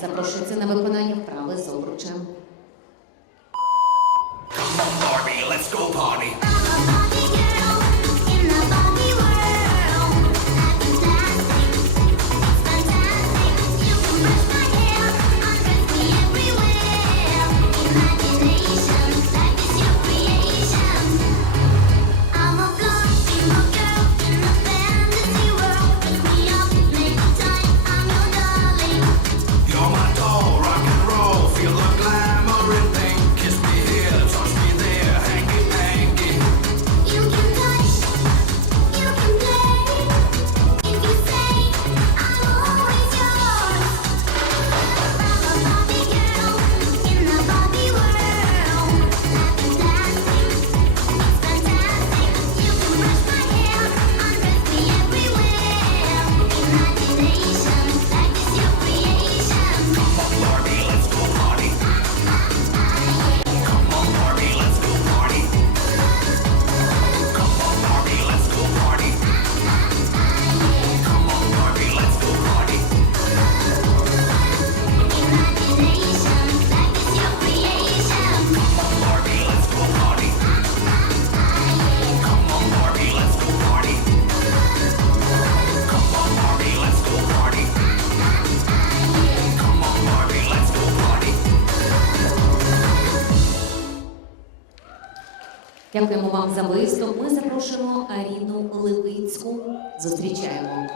запрошується на виконання вправ. Дякуємо вам за виступ. Ми запрошуємо Аріну Левицьку. Зустрічаємо.